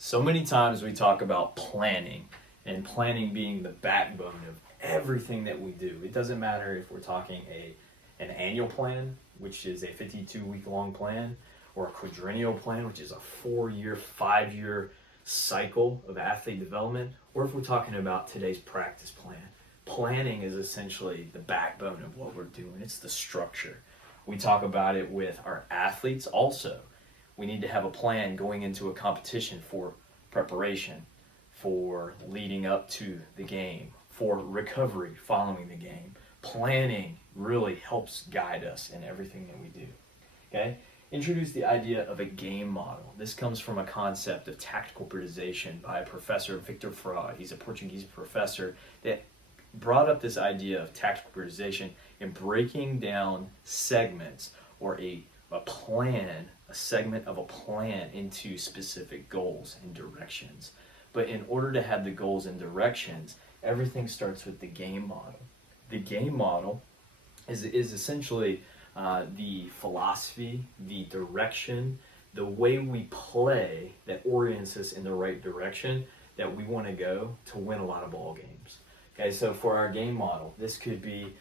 So many times we talk about planning, and planning being the backbone of everything that we do. It doesn't matter if we're talking an annual plan, which is a 52-week long plan, or a quadrennial plan, which is a 4-year, 5-year cycle of athlete development, or if we're talking about today's practice plan. Planning is essentially the backbone of what we're doing. It's the structure. We talk about it with our athletes also. We need to have a plan going into a competition for preparation, for leading up to the game, for recovery following the game. Planning really helps guide us in everything that we do. Okay? Introduce the idea of a game model. This comes from a concept of tactical periodization by Professor Victor Fraud. He's a Portuguese professor that brought up this idea of tactical periodization and breaking down segments or a plan, a segment of a plan into specific goals and directions. But in order to have the goals and directions, everything starts with the game model. The game model is essentially the philosophy, the direction, the way we play that orients us in the right direction that we want to go to win a lot of ball games. Okay, so for our game model, this could be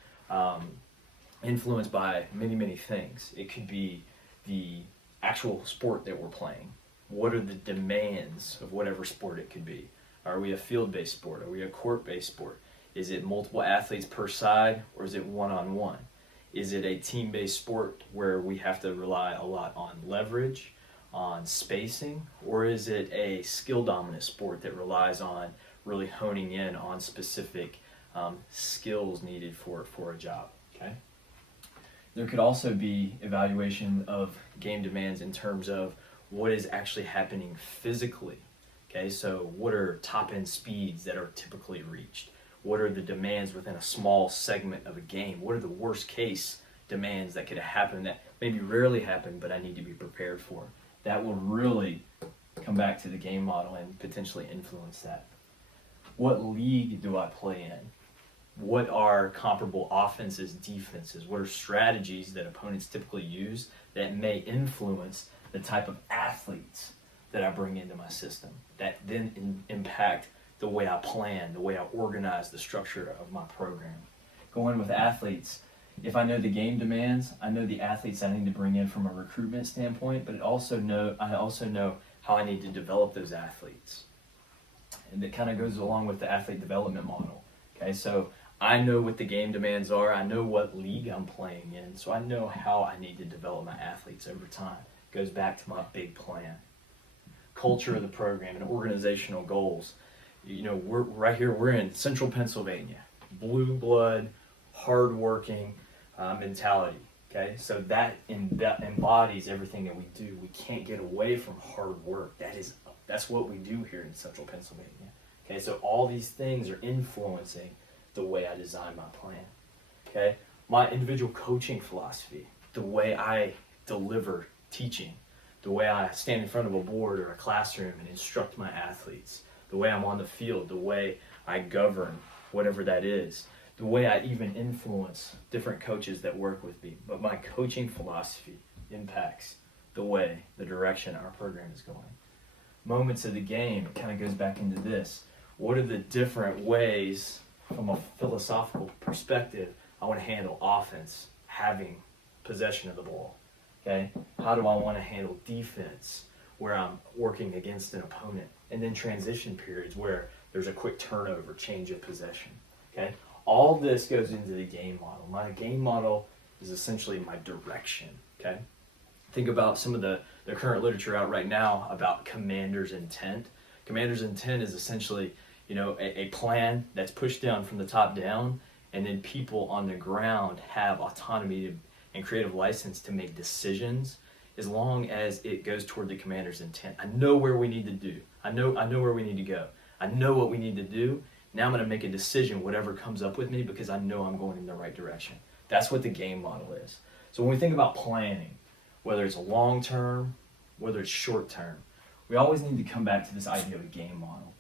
influenced by many things. It could be the actual sport that we're playing. What are the demands of whatever sport it could be? Are we a field-based sport? Are we a court-based sport? Is it multiple athletes per side, or is it one-on-one? Is it a team-based sport where we have to rely a lot on leverage, on spacing, or is it a skill-dominant sport that relies on really honing in on specific skills needed for a job? Okay. There could also be evaluation of game demands in terms of what is actually happening physically. Okay, so what are top end speeds that are typically reached? What are the demands within a small segment of a game? What are the worst case demands that could happen that maybe rarely happen, but I need to be prepared for? That will really come back to the game model and potentially influence that. What league do I play in? What are comparable offenses, defenses? What are strategies that opponents typically use that may influence the type of athletes that I bring into my system that then impact the way I plan, the way I organize the structure of my program? Going with athletes, if I know the game demands, I know the athletes I need to bring in from a recruitment standpoint, but I also know how I need to develop those athletes. And that kind of goes along with the athlete development model. Okay, so I know what the game demands are. I know what league I'm playing in, so I know how I need to develop my athletes over time. It goes back to my big plan. Culture of the program and organizational goals. You know, we're right here. We're in Central Pennsylvania, blue blood, hardworking mentality. Okay, so that embodies everything that we do. We can't get away from hard work. That's what we do here in Central Pennsylvania. Okay, so all these things are influencing the way I design my plan. Okay, my individual coaching philosophy, the way I deliver teaching, the way I stand in front of a board or a classroom and instruct my athletes, the way I'm on the field, the way I govern, whatever that is, the way I even influence different coaches that work with me. But my coaching philosophy impacts the direction our program is going. Moments of the game, it kind of goes back into this. What are the different ways, from a philosophical perspective, I want to handle offense, having possession of the ball? Okay, how do I want to handle defense, where I'm working against an opponent? And then transition periods where there's a quick turnover, change of possession. Okay, all this goes into the game model. My game model is essentially my direction. Okay, think about some of the current literature out right now about commander's intent. Commander's intent is essentially, a plan that's pushed down from the top down, and then people on the ground have autonomy and creative license to make decisions as long as it goes toward the commander's intent. I know where we need to do. I know where we need to go. I know what we need to do. Now I'm going to make a decision, whatever comes up with me, because I know I'm going in the right direction. That's what the game model is. So when we think about planning, whether it's long term, whether it's short term, we always need to come back to this idea of a game model.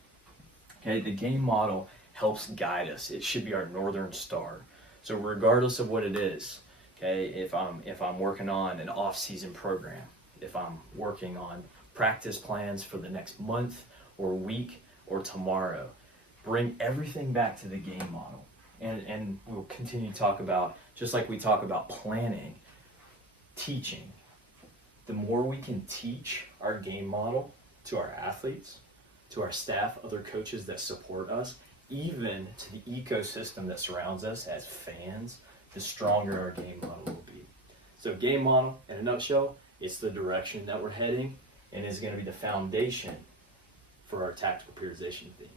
Okay, the game model helps guide us. It should be our northern star. So regardless of what it is, okay, if I'm working on an off-season program, if I'm working on practice plans for the next month or week or tomorrow. Bring everything back to the game model. And we'll continue to talk about, just like we talk about planning, teaching. The more we can teach our game model to our athletes, to our staff, other coaches that support us, even to the ecosystem that surrounds us as fans, the stronger our game model will be. So game model, in a nutshell, it's the direction that we're heading and is going to be the foundation for our tactical periodization theme.